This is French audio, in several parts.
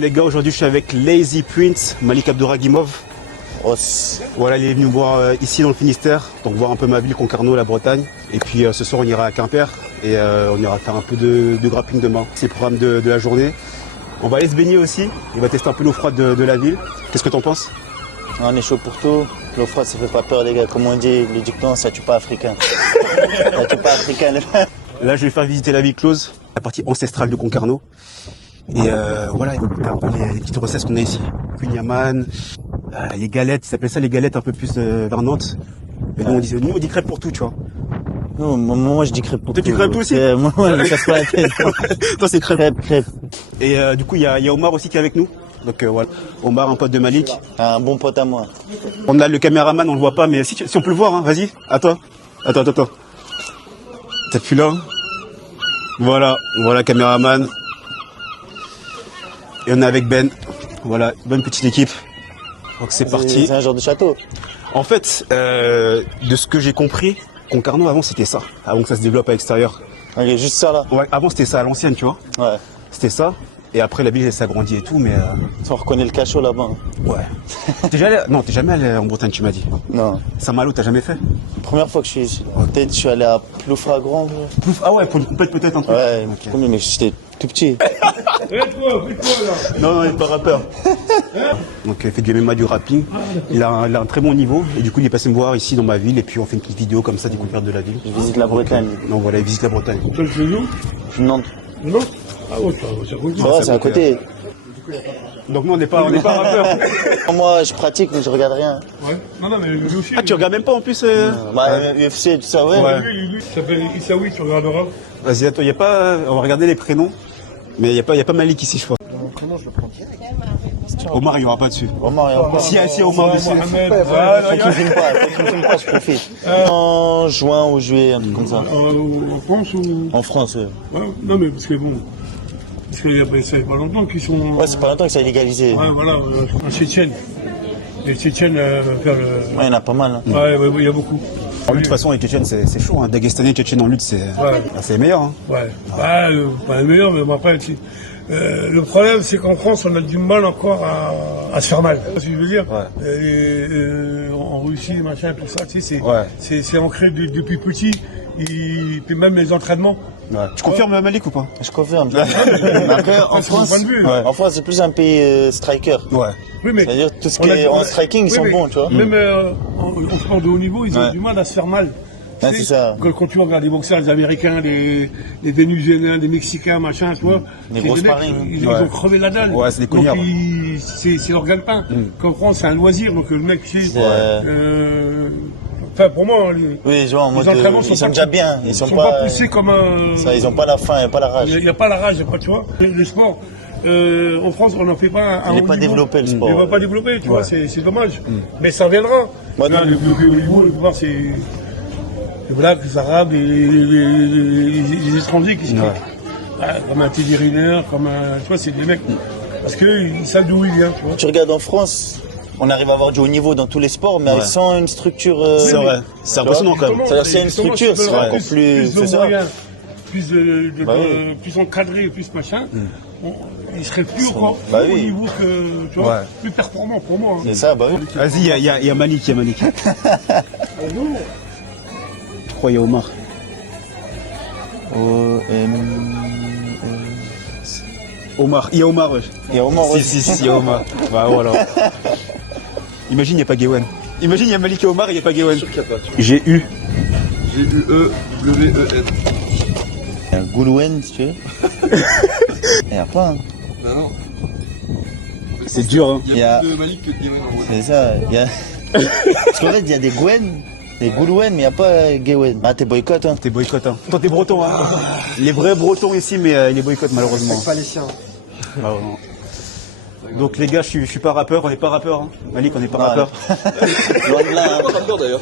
les gars, aujourd'hui je suis avec Lazy Prince, Malik Abdouragimov. Voilà, il est venu me voir ici dans le Finistère, donc voir un peu ma ville, Concarneau, la Bretagne. Et puis ce soir on ira à Quimper et on ira faire un peu de grappling demain. C'est le programme de la journée. On va aller se baigner aussi, il va tester un peu l'eau froide de la ville. Qu'est-ce que t'en penses? On est chaud pour tout. L'eau froide ça fait pas peur les gars, comme on dit, le dicton ça tue pas africain. Ça tue pas africain les gars. Là je vais faire visiter la ville close, la partie ancestrale de Concarneau. Et voilà, il va goûter un peu les petites recettes qu'on a ici. Cunyaman, les galettes, ils s'appellent ça les galettes un peu plus vers Nantes. Mais nous on dit crêpes pour tout, tu vois. Non, moi je dis crêpes pour tout. Toi tu crêpes toi aussi? Moi je me casse pas la tête. Toi c'est crêpes. Crêpes. Et du coup il y a Omar aussi qui est avec nous. Donc voilà, Omar, un pote de Malik. Un bon pote à moi. On a le caméraman, on le voit pas, mais si on peut le voir, hein, vas-y, à toi. Attends. T'appuies là. Voilà caméraman. Et on est avec Ben. Voilà, bonne petite équipe. Donc c'est parti. C'est un genre de château. En fait, de ce que j'ai compris, Concarneau avant c'était ça, avant que ça se développe à l'extérieur. Ok, juste ça là. Ouais, avant c'était ça à l'ancienne, tu vois. Ouais. C'était ça. Et après la ville elle s'agrandit et tout, mais On reconnaît le cachot là-bas. ouais. T'es jamais allé en Bretagne, tu m'as dit. Non. Saint-Malo, t'as jamais fait? Première fois que je suis ici. Peut-être je suis allé à Ploufragrand. Ah ouais, pour une compète peut-être un truc. Ouais, Ok. mais j'étais tout petit. Non, il n'est pas rappeur. Donc il fait du MMA, du rapping. Il a un très bon niveau. Et du coup, il est passé me voir ici dans ma ville. Et puis on fait une petite vidéo comme ça, découverte de la ville. Je visite la Bretagne. Donc voilà, il visite la Bretagne. Toi, le genou? Je suis de Nantes. Non? Ah ouais, ça roule. Ça va, c'est à côté. Donc nous, on n'est pas rappeurs. Moi, je pratique, mais je regarde rien. Ouais. Non, mais lui aussi. Ah, tu regardes même pas en plus Bah, UFC, tout ça, ouais. Ouais. Lui, il s'appelle Issaoui, tu regarderas. Vas-y, attends, y a pas. On va regarder les prénoms. Mais y a pas Malik ici, je crois. Comment je le prends? Omar, il y aura pas dessus. Omar, il y a encore. Si, Omar dessus. Mohamed, Faut qu'il me filme pas, je profite. En juin ou juillet, un truc comme ça. en France ou. En France, ouais. Ouais, non, mais parce que bon. Parce qu'il y a ça fait pas longtemps qu'ils sont. Ouais, c'est pas longtemps que ça a légalisé. Ouais, voilà, en Tchétchène. Les Tchétchènes faire le. Ouais, il y en a pas mal. Hein. Ouais, il y a beaucoup. En lutte, de toute façon, les Tchétchènes, c'est chaud. Hein. Dagestanais, Tchétchènes en lutte, c'est les meilleurs. Hein. Ouais. Pas les meilleurs, mais bon, après, le problème, c'est qu'en France, on a du mal encore à se faire mal. Tu vois ce que je veux dire? Ouais. En Russie, machin, tout ça, tu sais, c'est ancré depuis petit. Et puis même les entraînements. Ouais. Tu confirmes Malik ou pas? Je confirme. Après, en France, en France, c'est plus un pays striker. Ouais. Oui, mais c'est-à-dire tout ce qui est en striking, ils sont bons, tu vois. Même en sport de haut niveau, ils ont du mal à se faire mal. Ouais, c'est ça. Quand tu regardes les boxeurs, les Américains, les Vénézuéliens, les Mexicains, machin, tu vois. Les grosses paris. Ils ont crevé la dalle. Ouais, c'est des cognards. Donc, c'est leur gagne-pain. Qu'en France, c'est un loisir, donc le mec, enfin, pour moi, oui, genre, en mode, ils sont déjà bien. Ils sont pas poussés comme ça, ils ont pas la faim, pas la rage. Il n'y a pas la rage, tu vois. Le sport, en France, on n'en fait pas un. Il n'est pas développé, le sport. Il ne va pas développer, tu vois, c'est dommage. Mais ça viendra. Là, le haut niveau, le pouvoir, c'est les Blacks, les Arabes, les étrangers qui se comme un Teddy Riner, comme un. Tu vois, c'est des mecs. Parce qu'ils savent d'où ils viennent, tu vois. Tu regardes en France. On arrive à avoir du haut niveau dans tous les sports, mais sans une structure. C'est vrai. C'est impressionnant quand même. C'est-à-dire, s'il y a une structure, c'est encore plus. C'est ça. Bah plus encadré, plus machin. Il serait plus encore bah au niveau que. Tu vois, plus performant pour moi. Hein. C'est ça, bah oui. Vas-y, il y a Malik, Je crois qu'il y a Omar. Omar, il y a Omar, ouais. Il y a Omar aussi. Si, il y a Omar. Bah voilà. Imagine, il n'y a pas Gewen. Imagine, il y a Malik et Omar et il n'y a pas Gewen. J'ai eu. G-U-E-W-E-N. Il y a un Goulouen, si tu veux. Il n'y a pas. Hein. Non. C'est dur, hein. Il y a plus de Malik que de Gewen en vrai. C'est ça. Parce qu'en fait, il y a des Gwen, des Goulouen, mais il n'y a pas Gewen. Ah, t'es boycott, hein. T'es boycott, hein. Toi, t'es breton, hein. Les vrais bretons ici, mais les boycottent, malheureusement. C'est pas les siens. Ah, non. Donc les gars, je suis pas rappeur, on n'est pas rappeur. Hein. Malik, on n'est pas rappeur. Loin de là. Hein. Pas rappeur d'ailleurs.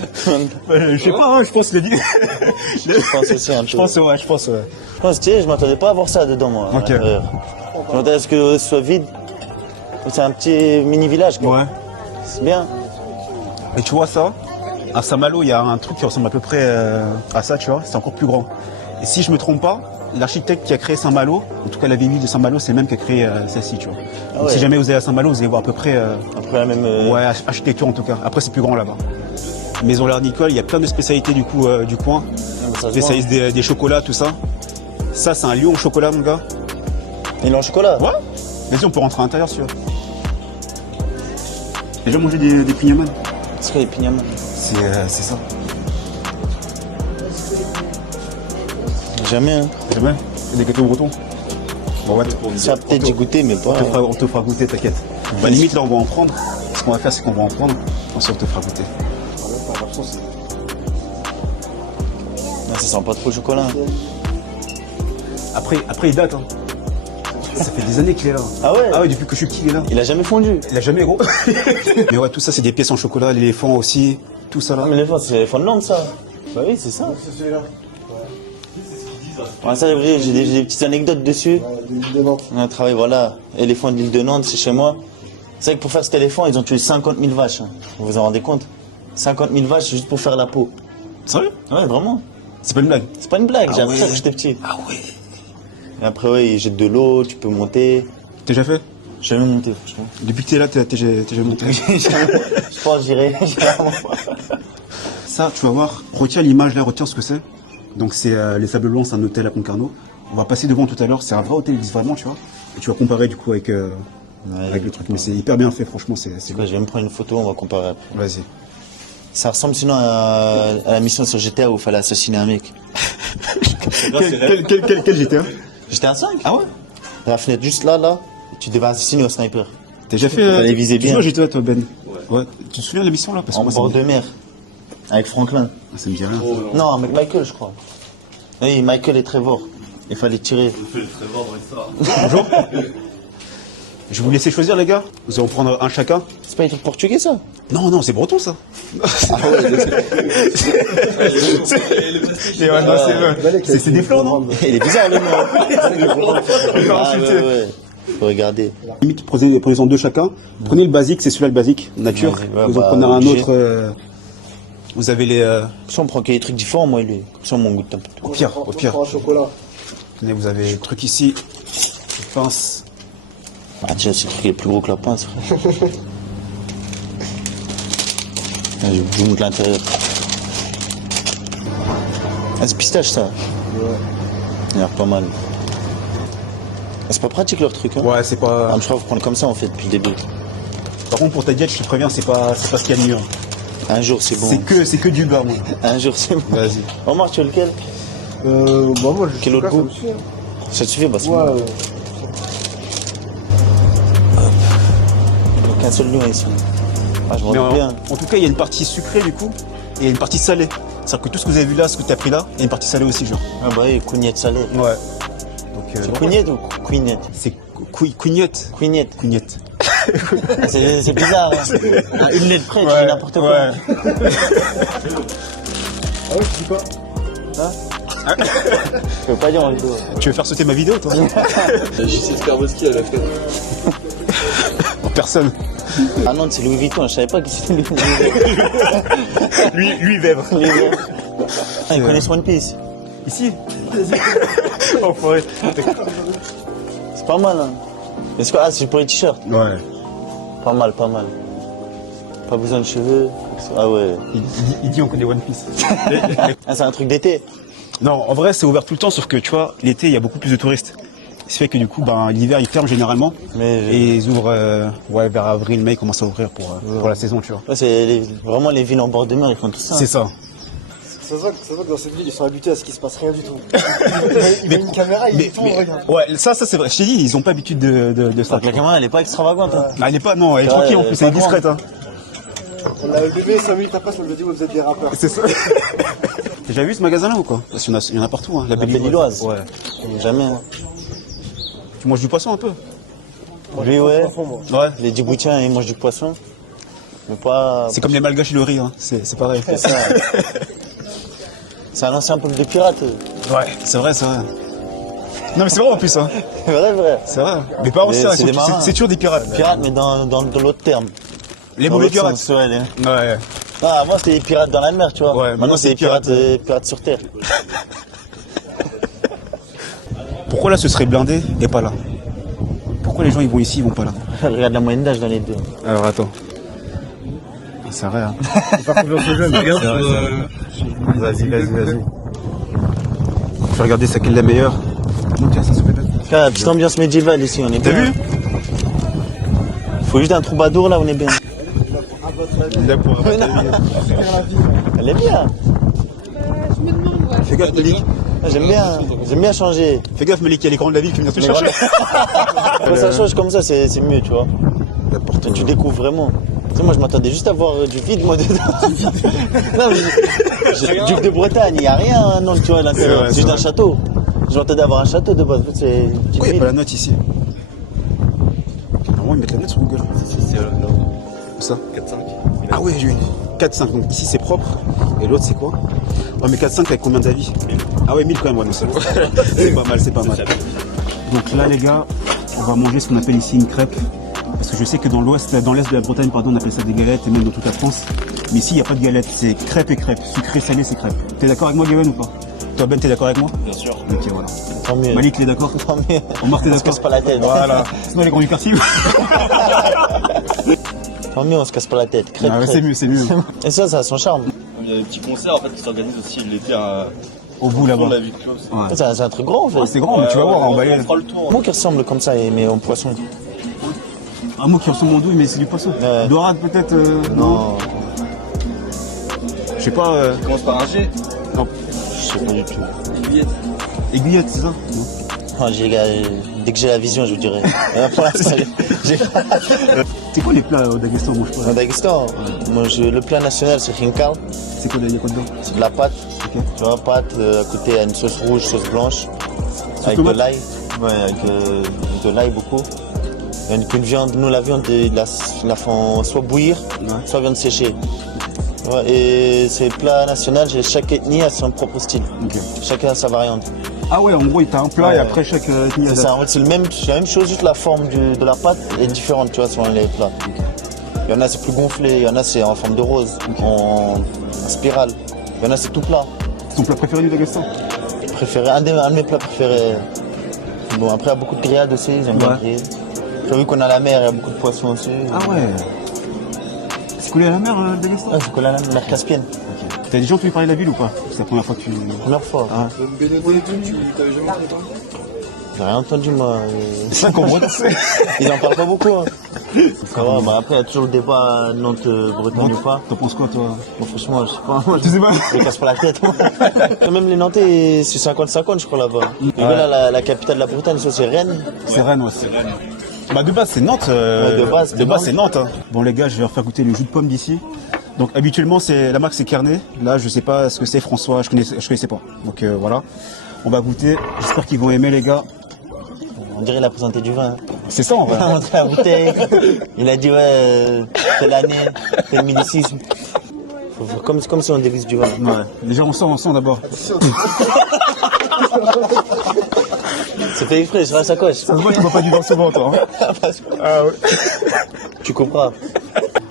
Je sais pas, hein, je pense qu'il a dit. Je pense aussi un peu. Je pense, ouais. Je pense, tu sais, je m'attendais pas à voir ça dedans, moi. Ok. Je m'attendais à ce que ce soit vide. C'est un petit mini-village, quoi. Ouais. C'est bien. Et tu vois ça, à Saint-Malo, il y a un truc qui ressemble à peu près à ça, tu vois. C'est encore plus grand. Et si je me trompe pas, l'architecte qui a créé Saint-Malo, en tout cas la ville de Saint-Malo, c'est le même qui a créé celle-ci, tu vois. Donc, ouais. si jamais vous allez à Saint-Malo, vous allez voir à peu près Après la même. ouais, architecture en tout cas. Après, c'est plus grand là-bas. Maison L'Art Nicole, il y a plein de spécialités du coup du coin. ça se Spécialistes des chocolats, tout ça. Ça, c'est un lion au chocolat, mon gars. Il est en chocolat. Ouais. Vas-y, on peut rentrer à l'intérieur, si tu veux. T'as déjà mangé des pignaman? C'est quoi les pignaman? C'est ça. Jamais, hein. Jamais. Des gâteaux bretons. Bon, ouais. Ça, peut-être j'ai goûté, mais pas. On te fera goûter, t'inquiète. Bah, limite, là, on va en prendre. Ce qu'on va faire, c'est qu'on va en prendre. Ensuite, on te fera goûter. Non, ça sent pas trop le chocolat. Après, il date, hein. Ça fait des années qu'il est là. Ah ouais? Ah ouais, depuis que je suis petit, il est là. Il a jamais fondu. Il a jamais, gros. Mais ouais, tout ça, c'est des pièces en chocolat, l'éléphant aussi. Tout ça là. Ah, mais l'éléphant, c'est l'éléphant de Nantes, ça. Bah oui, c'est ça. C'est celui-là. Ouais, ça, j'ai des petites anecdotes dessus. De Nantes. On a travaillé, voilà. Éléphant de l'île de Nantes, c'est chez moi. C'est vrai que pour faire cet éléphant, ils ont tué 50 000 vaches. Hein. Vous vous en rendez compte? 50 000 vaches juste pour faire la peau. Sérieux? Ouais, vraiment. C'est pas une blague. C'est pas une blague, j'ai Ah appris ça ouais. quand j'étais petit. Ah ouais. Et après, ouais, ils jettent de l'eau, tu peux monter. T'as déjà fait? J'ai jamais monté, franchement. Depuis que t'es là, t'es déjà monté. Je pense que j'irai. Ça, tu vas voir, retiens l'image là, retiens ce que c'est. Donc c'est les Sables Blancs, c'est un hôtel à Concarneau. On va passer devant tout à l'heure, c'est un vrai hôtel, ils disent vraiment, tu vois. Et tu vas comparer du coup avec le truc. Mais c'est hyper bien fait, franchement, c'est Quoi, je vais me prendre une photo, on va comparer après. Vas-y. Ça ressemble sinon à la mission sur GTA où il fallait assassiner un mec. Quel GTA? GTA 5? Ah ouais? La fenêtre juste là, tu devais assassiner au sniper. T'as déjà fait. Fallait viser bien. Tu joues à GTA toi, Ben? Ouais. Tu te souviens de l'émission là? Parce que En moi, bord de mer. Avec Franklin. ça me dit rien. Non, avec Michael, je crois. Oui, Michael et Trevor. Il fallait tirer. Bonjour. Je vais vous laisser choisir, les gars. Vous allez en prendre un chacun. C'est pas les trucs portugais, ça? Non, non, c'est breton ça. Ah ouais, C'est des fleurs, non? il est bizarre, le nom. Ah ouais. Faut regarder. Limite, prenez-en deux chacun. Prenez le basique, c'est celui-là le basique, nature. Vas-y, ouais, vous en bah, prenez un obligé. autre. Vous avez les. Comme ça, on prend qu'il y ait des trucs différents, moi et lui. Comme ça, on goûte un peu. Au pire, au pire. Un chocolat. Tenez, vous avez le truc ici. Une pince. Ah, tiens, ce truc est plus gros que la pince, frère. Ah, je vous montre l'intérieur. Ah, c'est pistache, ça. Ouais. Il a l'air pas mal. Ah, c'est pas pratique, leur truc, hein. Ouais, c'est Ah, pas. mais je crois qu'il faut prendre comme ça, en fait, depuis le début. Par contre, pour ta diète, je te préviens, c'est pas ce qu'il y a de mieux. Hein. Un jour, c'est bon. C'est que du beurre, moi. Un jour, c'est bon. Vas-y. Omar, tu veux lequel? Bah moi, je Quel autre ça goût me suffit, hein. Ça te suffit, bah c'est Ouais, bon. Il n'y a qu'un seul lion ici. Ah, je me Mais rends bien. en tout cas, il y a une partie sucrée du coup, et il y a une partie salée. C'est-à-dire que tout ce que vous avez vu là, ce que tu as pris là, il y a une partie salée aussi, genre. Ah bah oui, cougnette salée. Ouais. Donc, C'est cougnette ou couignette? c'est couignette. Couignette. Couignette. Ah, c'est bizarre. Hein. À une lettre près, tu dis n'importe quoi. Ouais. Ah ouais, tu dis pas. Je peux pas dire en vidéo. Tu veux faire sauter ma vidéo, toi? JC Skarboski à la fête. Personne. Ah non, c'est Louis Vuitton, je savais pas qui c'était Louis Vuitton. Lui, Vèvre. Ah, ils connaissent One Piece. Ici. Enfoiré. C'est pas mal, hein. Est-ce que, ah, c'est pour les t-shirts. Ouais. Pas mal, pas mal. Pas besoin de cheveux. Ah ouais. Il dit on connaît One Piece. Ah, c'est un truc d'été. Non, en vrai, c'est ouvert tout le temps, sauf que tu vois, l'été, il y a beaucoup plus de touristes. Ce qui fait que du coup, ben, l'hiver, ils ferment généralement. Mais Et ils ouvrent ouais, vers avril, mai, ils commencent à ouvrir pour la saison, tu vois. ouais, c'est vraiment les villes en bord de mer, ils font tout ça. C'est ça. Ça se voit que dans cette ville, ils sont habitués à ce qu'il se passe rien du tout. Il met une caméra, il tourne, regarde. Ouais, ça c'est vrai. Je t'ai dit, ils ont pas l'habitude de ça. Donc la caméra, elle est pas extravagante. Hein. Ah, elle est pas, non, elle est Ouais, tranquille en plus, elle est pas discrète. Hein. On a le bébé 5 minutes après, on lui dit, vous êtes des rappeurs. C'est ça. T'as déjà vu ce magasin-là ou quoi? Parce qu'il y en a partout, hein. La Belle-Îloise. Ouais. Jamais. Hein. Tu manges du poisson un peu? Lui, ouais. Ouais. Les Djiboutiens, ils mangent du poisson. Mais pas. C'est comme les Malgaches et le riz, hein. C'est pareil. C'est ça. C'est un ancien peuple de pirates. Ouais, c'est vrai, c'est vrai. Non mais c'est vrai en plus, hein. C'est vrai. C'est vrai. Mais pas anciens, c'est des marins. c'est toujours des pirates. Pirates, mais dans l'autre terme. Les Dans mauvais l'autre pirates. sens, ouais, Ouais. Ah, moi, c'était des pirates dans la mer, tu vois. Ouais, Maintenant, c'est des pirates sur terre. pourquoi là ce serait blindé et pas là? Pourquoi les gens ils vont ici, ils vont pas là? Regarde la moyenne d'âge dans les deux. Alors attends. C'est vrai, hein. Pas confiance aux jeunes, regarde. Vas-y. Je vais regarder c'est laquelle la meilleure. Donc, tiens, ça se répète. Regarde, petite ambiance médiévale ici, on est T'as bien. vu? Faut juste un troubadour là, on est bien. Il est là pour Elle est bien. Fais gaffe, Malik. J'aime bien changer. Fais gaffe, Malik, il y a les grands de la ville qui viennent te chercher. Quand ça change comme ça, c'est mieux, tu vois. N'importe Tu découvres vraiment. Tu sais, moi, je m'attendais juste à voir du vide, moi, dedans. Non, mais Duc de Bretagne, il n'y a rien, non, tu vois, à l'intérieur. vrai, C'est juste un château. Je m'attendais à avoir un château de base. En fait, c'est une petite Pourquoi il n'y a ville. pas la note ici? Normalement, ils mettent la note sur Google. C'est là. Où ça? 4-5. Ah ouais, j'ai eu 4-5. Donc ici, c'est propre. Et l'autre, c'est quoi? Ouais, mais 4-5 avec combien d'avis? Ah ouais, 1000 quand même, ouais, mais c'est pas mal, c'est pas mal. Donc là, les gars, on va manger ce qu'on appelle ici une crêpe. Parce que je sais que dans l'est de la Bretagne, pardon, on appelle ça des galettes, et même dans toute la France. Mais ici, il n'y a pas de galettes, c'est crêpe et crêpe. Sucré, salé, c'est crêpe. T'es d'accord avec moi, Gawen, ou pas? Toi, Ben, t'es d'accord avec moi? Bien sûr. Ok, voilà. Tant mieux. Malik, t'es d'accord? Tant mieux. Omar, t'es On se d'accord? casse pas la tête. Voilà. Sinon, les grands du quartier. Tant mieux, on se casse pas la tête. Crêpe, Ah ouais, crêpe. c'est mieux. Et ça a son charme. Il y a des petits concerts en fait qui s'organisent aussi l'été Au bout autour là-bas. de la ville close. Ouais. C'est un truc grand, en fait. Ah, c'est grand, mais tu vas voir, en balai. On fera le tour. Comment qui ressemble comme ça, mais en poisson? Un mot qui ressemble au douille, mais c'est du poisson. Ouais. Dorade, peut-être Non, Je sais pas. Ça commence par un G. Non. je sais pas du tout. Aiguillette. Aiguillette, c'est ça? Non. Ah, dès que j'ai la vision, je vous dirai. Pour l'instant, j'ai pas. C'est quoi les plats au Daghestan? On mange Au pas. Daghestan, le plat national, c'est khinkal. C'est quoi, il y a quoi dedans? C'est de la pâte. Ok. Tu vois, pâte, à côté, il y a une sauce rouge, sauce blanche. Avec tomate de l'ail. Ouais, avec de l'ail beaucoup. Il y a une viande, nous, la viande, ils la font soit bouillir, Ouais. soit viande séchée. Ouais, et ces plats nationaux, chaque ethnie a son propre style. Ok. Chacun a sa variante. Ah ouais, en gros, t'as un plat Ouais. et après chaque ethnie a C'est sa- ça, en fait, c'est la même chose, juste la forme de la pâte est différente, tu vois, selon les plats. Il y en a, c'est plus gonflé, il y en a, c'est en forme de rose, en spirale. Il y en a, c'est tout plat. C'est ton plat préféré du Daghestan? Préféré, un de mes plats préférés. Bon, après, il y a beaucoup de grillades aussi, j'aime bien Ouais. griller. J'ai vu qu'on a la mer, il y a beaucoup de poissons aussi. Ah ouais. C'est collé à la mer, le Daghestan? Ah, c'est quoi la mer Caspienne? T'as déjà entendu parler de la ville ou pas? C'est la première fois que tu... Première fois. Ah. J'ai rien entendu, moi. C'est ça qu'on voit. Ils en parlent pas beaucoup. Hein. Ça va, bah après, il y a toujours le débat Nantes-Bretagne ou pas. T'en penses quoi, toi? Bon, franchement, je sais pas. Moi, Tu sais pas? je me casse pas la tête. Moi. Même les Nantais, c'est 50-50, je crois, là-bas. Et là, la capitale de la Bretagne, ça, c'est Rennes. C'est Rennes, ouais. Bah de base c'est Nantes. Ouais, de base, c'est Nantes. Hein. Bon les gars, je vais leur faire goûter le jus de pomme d'ici. Donc habituellement c'est la marque c'est Carnet. Là je sais pas ce que c'est François, je connaissais pas. Donc voilà, on va goûter. J'espère qu'ils vont aimer les gars. On dirait qu'il a présenté du vin. C'est ça en vrai. Il a montré la bouteille. Il a dit, ouais, telle année, tel millicisme. Faut faire comme si on déguste du vin. Ouais. Déjà on sent d'abord. C'est fait exprès, sur la sacoche. Ça se voit tu bois pas du vin souvent toi. Hein. Ah ouais. Tu comprends.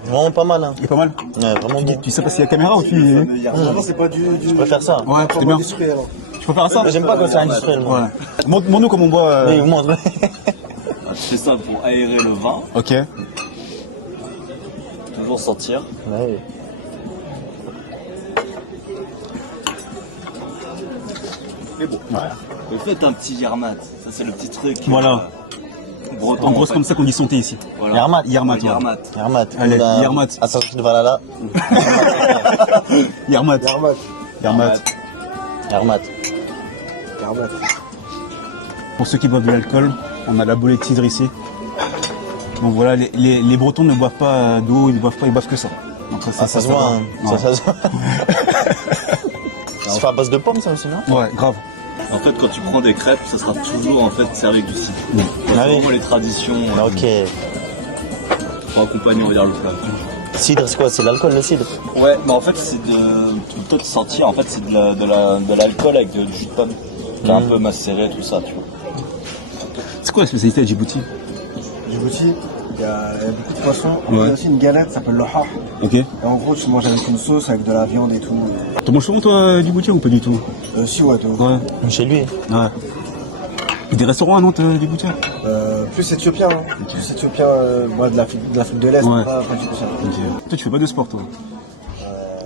Vraiment pas mal, hein. Il est pas mal. Ouais, vraiment bon. Tu sais pas s'il y a caméra ou tu... Je préfère ça. Ouais, c'est bien. Tu préfères ça? Mais j'aime pas quand c'est industriel, moi. Ouais. Montre-nous comment on boit. Mais montre. Tu fais ça pour aérer le vin, Ok. toujours sentir. Ouais. Mais faites un petit Yermat, ça c'est le petit truc. Voilà. Breton. En gros en c'est fait. comme ça qu'on dit santé ici. Voilà. Yermat. Yermat, ouais. Yermat. Yermat. Allez, Yermat. Attention de Valhalla. Yermat. Yermat. Yermat. Pour ceux qui boivent de l'alcool, on a la bolée de cidre ici. Donc voilà, les Bretons ne boivent pas d'eau, ils boivent que ça. Donc Ah, ça se voit, hein. Ouais. Ça se voit. Ça se fait à base de pommes, ça aussi, non? Ouais, grave. En fait, quand tu prends des crêpes, ça sera toujours en fait servi avec du cidre. Ah C'est oui. vraiment les traditions Ok. pour accompagner, on va dire, le plat. Cidre, c'est quoi? C'est l'alcool, le cidre? Ouais, mais en fait, c'est plutôt de sentir. En fait, c'est de l'alcool avec du jus de pomme qui est un peu macéré, tout ça, tu vois. C'est quoi la spécialité à Djibouti? Djibouti, il y a beaucoup de poissons. Ouais. Il y a aussi une galette qui s'appelle le ha. Ok. Et en gros, tu manges avec une sauce, avec de la viande et tout. T'en manges souvent toi Djibouti ou pas du tout? Si, ouais, toi. Ouais. Chez lui. Ouais. Des restaurants à Nantes, des goûteurs? Plus éthiopien, hein. Plus éthiopien, moi, de l'Afrique de l'Est, Ouais. pas éthiopien. Toi, tu fais pas de sport, toi?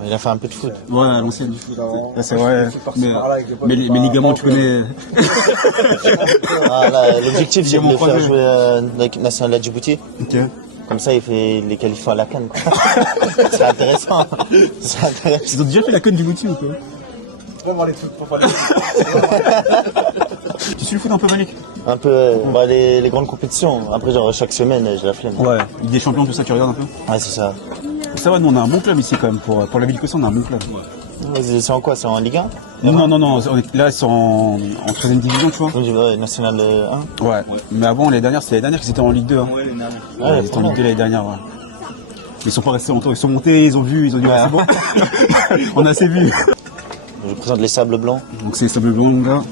Il a fait un peu de foot. Ouais, à l'ancienne. Avant. Là, c'est vrai. Je suis parti Mais, par là avec les potes, mais les pas- ligaments, pas tu connais. Ah, là, l'objectif, c'est de Mon le faire croisé. jouer l'équipe nationale de Djibouti. Ok. Comme ça, il fait les qualifiés à la canne. C'est intéressant. C'est intéressant. Ils ont déjà fait la conne du Bouti ou quoi? Faut pas parler de foot, faut pas parler de foot. Tu suis le foot un peu, Malik? Un peu, bah, les grandes compétitions. Après, genre, chaque semaine, j'ai la flemme. Ouais. Ligue des champions, tout ça, tu regardes un peu? Ouais, c'est ça. Ça va, nous, on a un bon club ici, quand même. Pour la ville que c'est, on a un bon club. C'est en quoi? C'est en Ligue 1? Non, là, ils sont en 13e division, tu vois. Ouais, national 1. Ouais. Mais avant, c'est l'année dernière qu'ils étaient en Ligue 2. Hein. Ouais, les derniers. Ouais, ils étaient en Ligue 2 l'année dernière, ouais. Ils sont pas restés longtemps, ils sont montés, ils ont vu, ils ont dit, ouais, c'est bon. On a assez vu. Je présente les Sables Blancs. Donc c'est Sable Blanc, mon gars.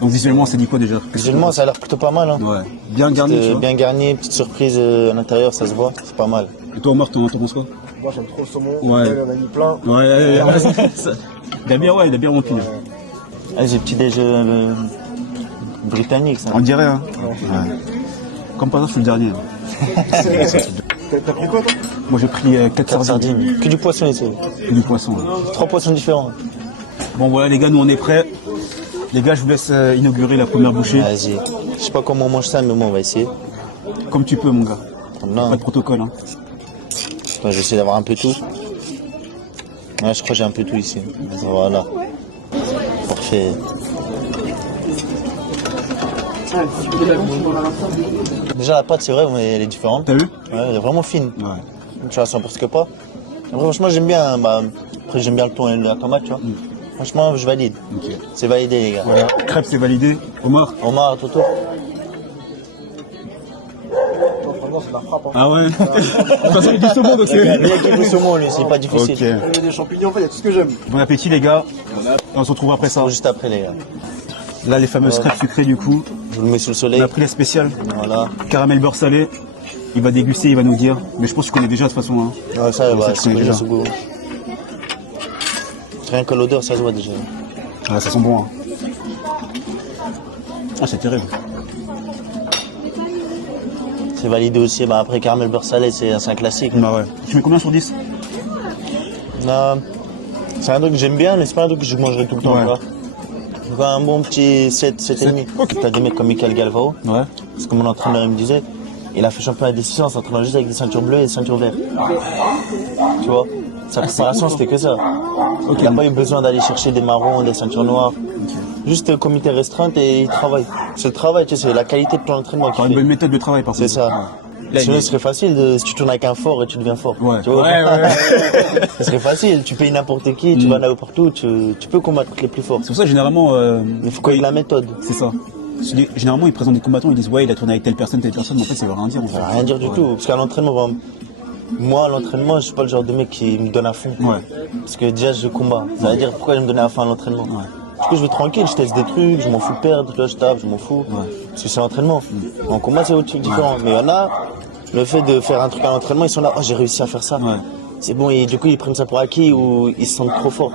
Donc visuellement, c'est dit quoi déjà? Visuellement, ça a l'air plutôt pas mal. Hein. Ouais. Bien garni, tu vois. Bien garni, petite surprise à l'intérieur, ça se voit. C'est pas mal. Et toi, Omar, t'en penses quoi? Moi, j'aime trop le saumon. Ouais. On en a mis plein. Ouais. Il a bien rempli. Là. Ah, j'ai petit déj britannique, ça. On dirait, hein. Ouais. Comme par exemple, je suis le dernier. T'as pris quoi, toi? Moi, j'ai pris 4 4 sardines. sardines. Que du poisson ici. Et du poisson. Ouais. 3 poissons différents. Bon, voilà, les gars, nous, on est prêts. Les gars, je vous laisse inaugurer la première bouchée. Vas-y. Je sais pas comment on mange ça, mais moi, on va essayer. Comme tu peux, mon gars. Non, Pas de protocole, hein. je vais essayer d'avoir un peu tout. Ouais, je crois que j'ai un peu tout ici. Voilà. Parfait. Déjà, la pâte, c'est vrai, mais elle est différente. T'as vu? Ouais, elle est vraiment fine. Ouais. Tu la sens presque pas. Après, franchement, j'aime bien. Bah, après, j'aime bien le thon et la tomate, tu vois. Franchement, je valide. Ok. C'est validé, les gars. Voilà. Crêpe, c'est validé. Omar? Omar, Toto. Franchement, c'est de la frappe. Hein. Ah ouais? De toute façon, il dit saumon, donc c'est. Il y a qui veut saumon, lui, c'est pas difficile. Ok. Il y a des champignons, en fait, il y a tout ce que j'aime. Bon appétit, les gars. Et on se retrouve après ça. Juste après, les gars. Là, les fameuses crêpes sucrées, du coup. Je vous le mets sous le On soleil. a pris la spéciale. Voilà. Caramel beurre salé. Il va déguster, il va nous dire. Mais je pense que tu connais déjà de toute façon. Hein. Ouais, ça, tu je connais connais déjà. ce goût. Rien que l'odeur, ça se voit déjà. Ah, ça sent bon. Hein. Ah, c'est terrible. C'est validé aussi. Bah, après, caramel beurre salé, c'est un classique. Bah ouais. Tu mets combien sur 10? Non, c'est un truc que j'aime bien, mais c'est pas un truc que je mangerai tout le temps. Ouais. Tu vois. Donc, un bon petit 7, 7,5. T'as des mecs comme Michael Galvao, Ouais. c'est comme mon entraîneur il me disait. Il a fait championnat des 600 en s'entraînant juste avec des ceintures bleues et des ceintures vertes. Tu vois, sa préparation c'était que ça. Il n'a pas eu besoin d'aller chercher des marrons, des ceintures noires. Juste comité restreinte et il travaille. C'est le travail, tu sais, c'est la qualité de ton entraînement qui T'as une fait. bonne méthode de travail par C'est contre. ça. Là, Sinon, il est- ce serait facile si tu tournes avec un fort et tu deviens fort. Ouais. Tu vois Ouais. Ce serait facile. Tu payes n'importe qui, tu vas n'importe où, tu peux combattre les plus forts. C'est pour ça, généralement, Il faut connaître la méthode. c'est ça. Généralement, ils présentent des combattants, ils disent ouais, il a tourné avec telle personne, mais en fait, ça veut rien dire. En Ça fait. veut rien dire du tout. Parce qu'à l'entraînement, par exemple, moi, à l'entraînement, je suis pas le genre de mec qui me donne à fond. Ouais. Parce que déjà, je combat. Ça veut dire pourquoi je me donner à fond à l'entraînement. Ouais. Du coup, je vais tranquille, je teste des trucs, je m'en fous de perdre, tu vois, je tape, je m'en fous. Parce que c'est l'entraînement. En combat, c'est autre chose différent. Mais il y en a, le fait de faire un truc à l'entraînement, ils sont là, oh, j'ai réussi à faire ça. Ouais. C'est bon, et du coup, ils prennent ça pour acquis ou ils se sentent trop forts.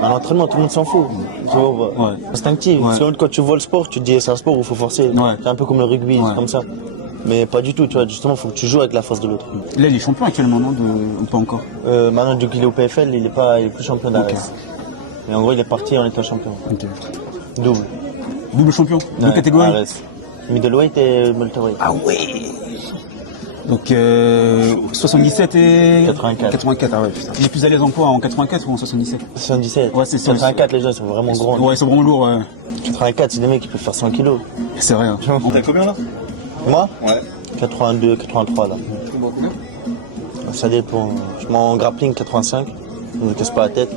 À l'entraînement, tout le monde s'en fout. Tu vois, Ouais. instinctif. Ouais. Parce que quand tu vois le sport, tu te dis, c'est un sport où il faut forcer. Ouais. C'est un peu comme le rugby, Ouais. c'est comme ça. Mais pas du tout, tu vois, justement, il faut que tu joues avec la force de l'autre. Là, il est champion actuellement, non ou pas encore? Maintenant, du coup, il est au PFL, il est plus champion d'Arès. Mais en gros, il est parti en étant champion. Ok. Double. Double champion. Deux Ouais, catégories. Arès. Middleweight et welterweight. Ah ouais. Donc 77 et 84. 84, ah ouais, putain. Il est plus à l'aise en quoi, en 84 ou en 77? 77. Ouais, c'est ça. 84, les gens, ils sont vraiment grands. Ouais, ils sont vraiment lourds, ouais. 84, c'est des mecs qui peuvent faire 100 kilos. C'est vrai. Hein. T'as combien là? Moi Ouais. 82, 83 là. Ça dépend. Je mets en grappling 85, je me casse pas la tête.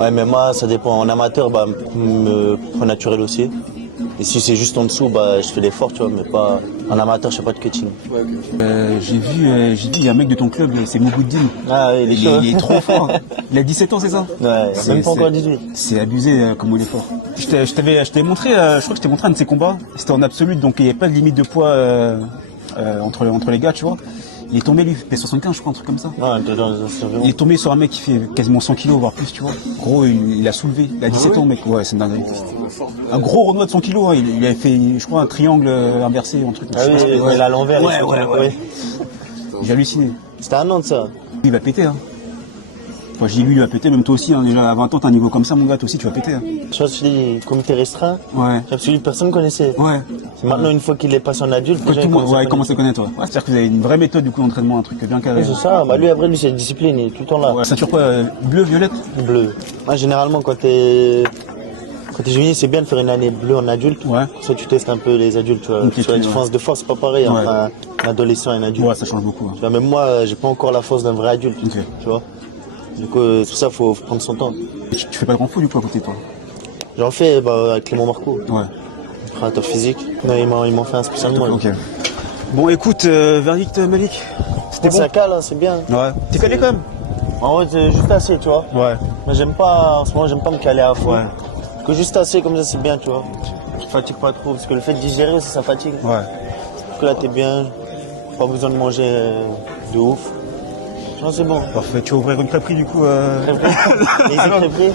Ouais, mais moi, ça dépend. En amateur, bah, me prends naturel aussi. Et si c'est juste en dessous, bah, je fais l'effort, tu vois, mais pas. En amateur, je fais pas de cutting. J'ai vu, il y a un mec de ton club, c'est Mogouddin. Ah oui, Il est trop fort. Il a 17 ans, c'est ça? Ouais, C'est- même pas encore c'est- 18. C'est abusé comme il est fort. Je t'avais montré, je crois que je t'ai montré un de ses combats. C'était en absolu, donc il n'y avait pas de limite de poids entre les gars, tu vois. Il est tombé, lui, il fait 75, je crois, un truc comme ça. Ouais, dedans, c'est Il est tombé sur un mec qui fait quasiment 100 kilos, voire plus, tu vois. Gros, il a soulevé. Il a 17 ans, mec. Ouais, c'est une dinguerie. Un gros Renoir de 100 kilos, hein. Il avait fait, je crois, un triangle inversé, un truc. Ah oui, il a l'envers. Ouais. J'ai halluciné. C'était un an de ça. Il va péter, hein. Enfin, j'ai dit, lui, il va péter, même toi aussi, hein. Déjà, à 20 ans, t'as un niveau comme ça, mon gars, toi aussi, tu vas péter, hein. Je pense que tu dis comité restreint. Ouais. Celui que personne ne connaissait. Ouais. C'est maintenant, une fois qu'il est passé en adulte, Tout le monde, ouais, il commence à connaître, ouais. C'est-à-dire que vous avez une vraie méthode, du coup, d'entraînement, un truc bien carré. C'est ça. Bah, lui, après, lui, c'est la discipline. Il est tout le temps là. Ouais. Ceinture quoi, bleu, violette? Bleu. Moi, généralement, quand t'es juvénile, c'est bien de faire une année bleue en adulte. Ouais. Ça, tu testes un peu les adultes, tu vois. Ok, Sur la différence de force, c'est pas pareil Ouais. entre un adolescent et un adulte. Ouais, ça change beaucoup. Hein. Tu vois, même moi, j'ai pas encore la force d'un vrai adulte. Ok. Tu vois. Du coup, tout ça, faut prendre son temps. Tu fais pas grand fou, du coup, à côté de toi? J'en fais avec Clément Marco, Ouais. préparateur physique. Non, ils m'ont fait un spécialement. Ok. Bon, écoute, verdict, Malik. C'était Ça bon? cale, hein, c'est bien. Ouais. T'es calé quand même? En vrai, c'est juste assez, tu vois. Ouais. Mais j'aime pas, en ce moment, j'aime pas me caler à fond. Ouais. Que juste assez, comme ça, c'est bien, tu vois. Tu te fatigues pas trop, parce que le fait de digérer, ça fatigue. Ouais. Donc là, t'es bien, pas besoin de manger de ouf. Non, c'est bon. Parfait. Tu vas ouvrir une crêperie, du coup. Et ils ont préparé.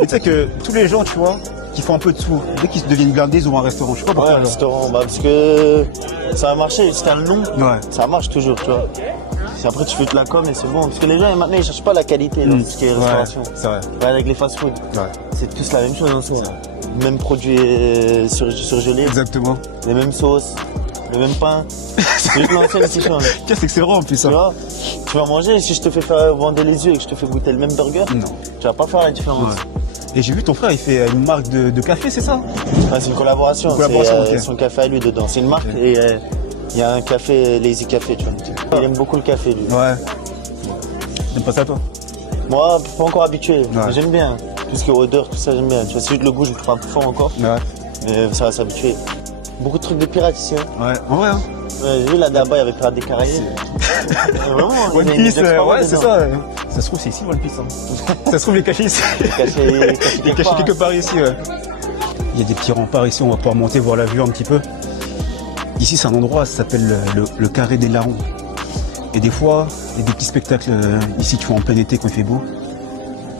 Mais tu sais que tous les gens, tu vois, qui font un peu de sous, dès qu'ils deviennent blindés, ils ouvrent un restaurant. Je sais pas Ouais, pourquoi. un restaurant, bah, parce que ça a marché, c'était un nom. Ouais. Ça marche toujours, tu vois. Si après, tu fais de la com et c'est bon. Parce que les gens, maintenant, ils cherchent pas la qualité dans tout ce qui est restauration. Ouais, c'est vrai. Regarde avec les fast-food. Ouais. C'est tous la même chose en soi. Même produit surgelé, Exactement. les mêmes sauces, le même pain. C'est juste l'ancienne qui change. Qu'est-ce que c'est vrai en plus, Tu ça? vois, tu vas manger, si je te fais faire vendre les yeux et que je te fais goûter le même burger, Non. tu vas pas faire la différence. Ouais. Et j'ai vu ton frère, il fait une marque de café, c'est ça? Ouais, c'est une collaboration, c'est ok. son café à lui dedans. C'est une marque et il y a un café, Lazy Café, tu vois. Il aime beaucoup le café, lui. Ouais. T'aimes pas ça, toi? Moi, pas encore habitué, mais j'aime bien. Tout ce qui est odeur, tout ça, j'aime bien. Tu vois, c'est juste le goût, je le trouve un peu fort encore, Ouais. mais ça va s'habituer. Beaucoup de trucs de pirates ici, hein. Ouais. En vrai, hein? Ouais, j'ai vu là là-bas, il y avait Pirates des Caraïbes. Vraiment, One il y a une Piece, expérience ouais, c'est dedans. ça. Ça se trouve, c'est ici, One Piece. Hein. Ça se trouve, il est caché ici. Caché Il est caché quelque part ici, ouais. Il y a des petits remparts ici, on va pouvoir monter, voir la vue un petit peu. Ici, c'est un endroit, ça s'appelle le Carré des Larrons. Et des fois, il y a des petits spectacles ici, tu vois, en plein été, quand il fait beau.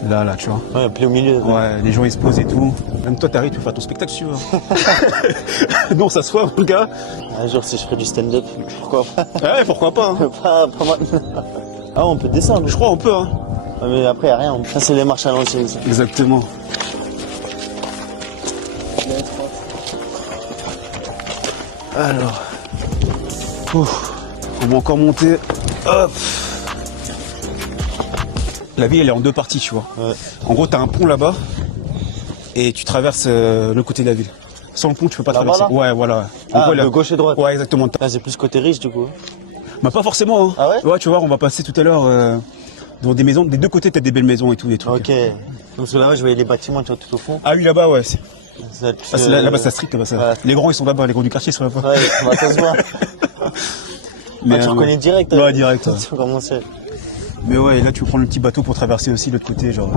Là, tu vois. Ouais, plein au milieu. Ouais, les gens ils se posent et tout. Même toi, t'arrives, tu veux faire ton spectacle, si tu veux. Non, ça se voit, mon gars. Un jour, si je ferais du stand-up, pourquoi pas? Ouais, pourquoi pas, hein. Pas maintenant. Ah, on peut descendre. Je crois, on peut, hein. Ouais, mais après, il n'y a rien. Ça, c'est les marches à l'ancienne. ça. Exactement. Alors. Ouf. On va encore monter. Hop. La ville, elle est en deux parties, tu vois. Ouais. En gros, t'as un pont là-bas et tu traverses le côté de la ville. Sans le pont, tu peux pas Là-bas, traverser. là Ouais, voilà. Ah, gros, de gauche et droite. Ouais, exactement. Là, c'est plus côté riche, du coup. Bah, pas forcément. Hein. Ah ouais tu vois, on va passer tout à l'heure dans des maisons. Des deux côtés, t'as des belles maisons et tout, des trucs. Ok. Parce que là-bas, je voyais les bâtiments, tu vois, tout au fond. Ah oui, là-bas, ouais. Ça va être plus, Ah, là-bas, ça strict, là-bas, ça. ouais. Les grands, ils sont là-bas. Les grands du quartier, ils sont là-bas. Ouais, bah, ça se voit. Mais, Tu reconnais direct. ouais, direct, ouais. Tu vois comment c'est. Mais ouais, et là, tu prends le petit bateau pour traverser aussi l'autre côté, genre.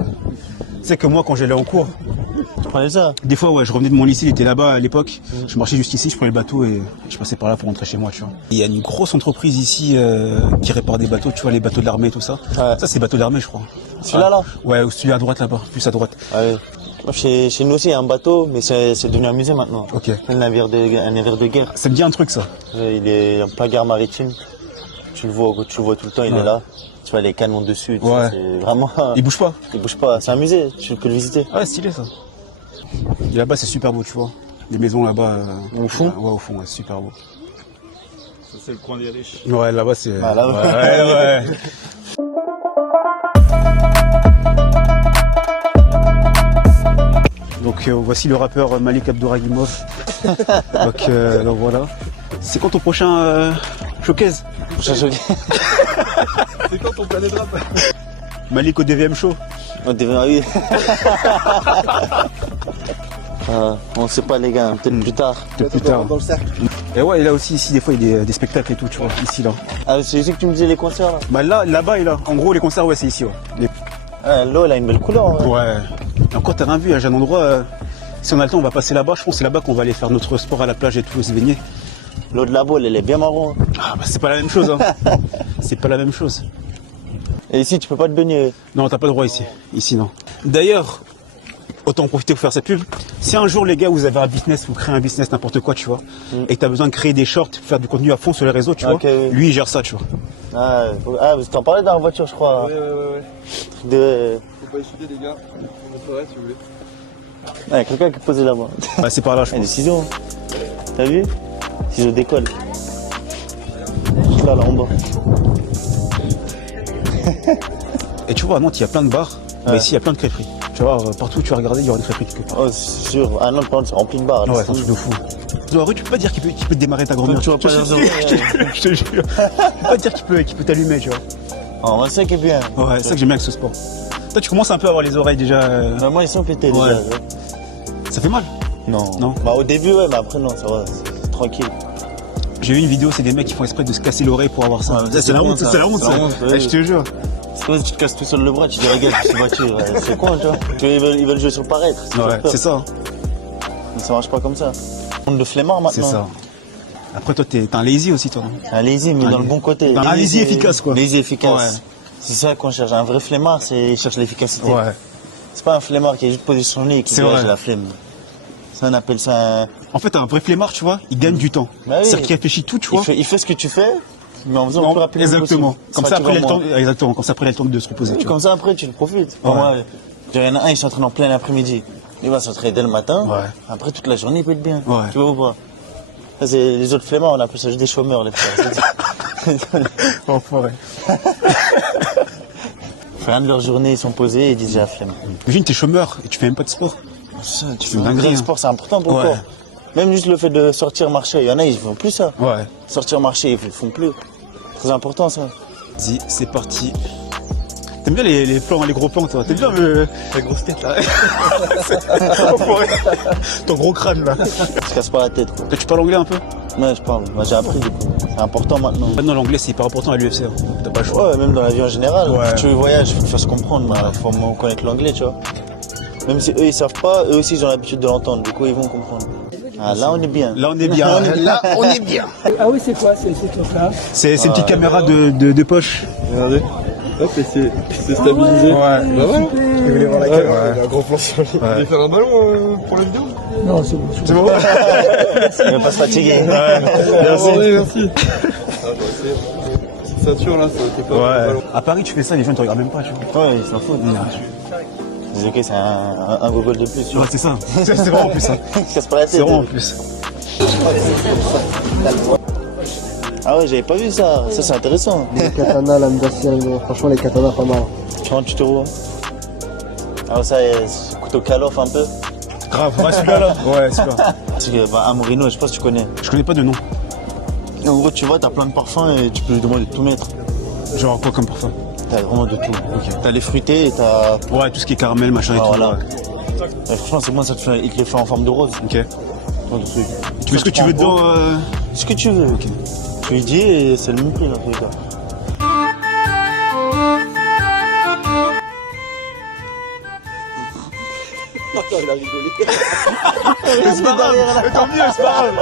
Tu sais que moi, quand j'allais en cours, Tu prenais ça? des fois, ouais, je revenais de mon lycée, il était là-bas à l'époque. Je marchais juste ici, je prenais le bateau et je passais par là pour rentrer chez moi, tu vois. Il y a une grosse entreprise ici qui répare des bateaux, tu vois, les bateaux de l'armée, tout ça. Ouais. Ça, c'est bateaux de l'armée, je crois. Celui-là, là? Ouais, ou celui à droite là-bas, plus à droite. Ouais. Chez nous aussi, il y a un bateau, mais c'est devenu un musée maintenant. Ok. Un navire de guerre. Ça me dit un truc, ça. Il est en plein guerre maritime. Tu le vois tout le temps, il est là. Tu vois les canons dessus. tout Ouais. ça, c'est vraiment. Il bouge pas. Il bouge pas. C'est un musée. Tu peux le visiter. Ouais, stylé, ça. Et là-bas, c'est super beau, tu vois. Les maisons là-bas. Au fond? Ouais, au fond, ouais, super beau. Ça, c'est le coin des riches. Ouais, là-bas, c'est. Ah, là, ouais. Donc voici le rappeur Malik Abdouragimov. donc voilà. C'est quand ton prochain showcase? Prochain choc. C'est quand ton planet rap? Malik au DVM show. On devrait, oui. On sait pas, les gars. Peut-être plus tard. Peut-être plus tard. Dans le cercle. Et ouais, et là aussi, ici, des fois, il y a des spectacles et tout, tu vois. Ici, là. Ah, c'est ici que tu me disais les concerts, là. Bah là-bas et là. En gros, les concerts, ouais, c'est ici, ouais. L'eau, elle a une belle couleur. Hein. Ouais. Et encore, t'as rien vu, j'ai un endroit. Si on a le temps, on va passer là-bas. Je pense que c'est là-bas qu'on va aller faire notre sport à la plage et tout, se baigner. L'eau de la boule, elle est bien marron. Ah, bah, c'est pas la même chose, hein. C'est pas la même chose. Et ici, tu peux pas te baigner. Non, t'as pas le droit ici. Ici, non. D'ailleurs, autant en profiter pour faire cette pub. Si un jour, les gars, vous avez un business, vous créez un business, n'importe quoi, tu vois, et que t'as besoin de créer des shorts, faire du contenu à fond sur les réseaux, tu vois, Oui. lui, il gère ça, tu vois. Vous t'en parlez dans la voiture, je crois. Ouais. De... Faut pas échouer, les gars. On montrerait si vous voulez. Ouais, quelqu'un qui est posé là-bas. Bah, c'est par là, je Des pense. ciseaux. T'as vu? Ciseaux d'école. Là, en bas. Et tu vois, à Nantes, il y a plein de bars, mais ici, il y a plein de crêperies. Tu vois, partout où tu vas regarder, il y aura des crêperies quelque part. Oh, c'est sûr. Ah non, par contre, c'est rempli de bars. là, Ouais, c'est c'est un truc de fou. Dans la rue, tu peux pas dire qu'il peut te démarrer ta grand-mère. Tu vas pas Je dire ça. je te jure. Tu peux pas dire qu'il peut t'allumer, tu vois. Oh, c'est ça qui est bien. Ouais, c'est ça que j'aime bien avec ce sport. Toi, tu commences un peu à avoir les oreilles déjà. Mais moi, ils sont pétés Ouais. déjà. Ça fait mal. Non. Non. Bah, au début, ouais, mais après, non, ça va. C'est tranquille. J'ai vu une vidéo, c'est des mecs qui font exprès de se casser l'oreille pour avoir ça. Ouais, Ça, c'est la honte, ça. c'est la honte, C'est la ça. honte, Ouais, ouais. je te jure. C'est comme si tu te casses tout seul le bras, tu dis, regarde, je suis battu. Ouais, c'est con, tu vois. Ils veulent jouer sur le paraître. Ouais, c'est ça. Mais ça marche pas comme ça. On de flemmard maintenant. C'est ça. Après, toi, t'es un lazy aussi, toi. Un lazy, mais Un dans le lazy. bon côté. Un lazy efficace, quoi. Lazy efficace. Ouais. C'est ça qu'on cherche. Un vrai flemmard, il cherche l'efficacité. Ouais. C'est pas un flemmard qui est juste posé sur son lit et qui C'est dit, vrai. j'ai la flemme. Ça, on appelle ça un... En fait, un vrai flemmard, tu vois, il gagne du temps. Bah oui. C'est-à-dire qu'il réfléchit tout, tu vois. Il fait ce que tu fais, mais en faisant le Non, plus rapidement exactement. possible. Comme C'est ça, pas après, il a le tu vas temps, exactement. Comme ça, après, il a le temps de se reposer, Oui, tu vois. comme ça, après, tu le profites. Pour Ouais. moi, il y en a un, il s'entraîne en plein après-midi. Il va s'entraîner dès le matin. Ouais. Après, toute la journée, il peut être bien. Ouais. Tu vois ou pas? Ça, c'est les autres flemmards, on appelle ça juste des chômeurs, les frères. Enfoiré. Fin de leur journée, ils sont posés et ils disent, j'ai la flemme. Imagine, t'es chômeur et tu fais même pas de sport. Ça, tu C'est fais un dinguerie, vrai hein. sport, c'est important pour le Ouais. corps. Même juste le fait de sortir marcher, il y en a, ils font plus ça. Ouais. Sortir marcher, ils font plus. Très important, ça. Vas-y, c'est parti. T'aimes bien les plans, les gros plans, toi. T'aimes bien La grosse tête là. Enfoiré. Ton gros crâne, là. Tu te casses pas la tête, quoi. Toi, tu parles anglais un peu? Ouais, je parle. Moi, j'ai appris, du coup. C'est important maintenant. Maintenant, l'anglais, c'est hyper important à l'UFC. Hein. T'as pas le choix. Ouais, même dans la vie en général. Ouais. Si tu veux voyager, il faut te faire se comprendre. Il faut au moins connaître l'anglais, tu vois. Même si eux, ils savent pas, eux aussi, ils ont l'habitude de l'entendre. Du coup, ils vont comprendre. Ah, là, on est bien. Là, on est bien. Là, on est bien. Ah oui, c'est quoi ces trucs-là? C'est une petite caméra de poche. Regardez. Hop, et c'est stabilisé. Ouais. Bah voilà. Tu voulais voir la caméra. Il y a un gros plan sur lui. Vous voulez faire un ballon pour la vidéo? Non, c'est bon. C'est bon? Il va pas se fatiguer. Merci. Merci. Ah, j'aurais essayé. Cette ceinture là, ça n'était pas un Ouais. ballon. À Paris, tu fais ça, les gens ne te regardent même pas, tu vois. Ouais, ils s'en foutent. Ils disent, ok, c'est un gogol de plus. Tu Ouais, vois. c'est ça. C'est vraiment en plus. Hein. Ils se cassent pas la C'est tête. vraiment en plus. Ah ouais, j'avais pas vu ça. Ça, c'est intéressant. Les katanas, lame d'acier, franchement les katanas pas mal. 38 €. Ah, ça, c'est couteau Call of un peu. Grave. Ouais, celui-là, là. Ouais, celui-là. Parce que, bah, Amorino, je sais pas si tu connais. Je connais pas de nom. Et en gros, tu vois, t'as plein de parfums et tu peux lui demander de tout mettre. Genre quoi comme parfum? T'as vraiment de tout. T'as les fruités et t'as. Ouais, tout ce qui est caramel, machin et Ah, tout. voilà. Ouais. Franchement, c'est bon, il te les fait en forme de rose. Ok. Dans le truc. Tu mets ce que tu veux dedans. Ce que tu veux. Tu lui dis et c'est le même prix dans tous les cas. C'est pas grave. Tant mieux, c'est pas grave.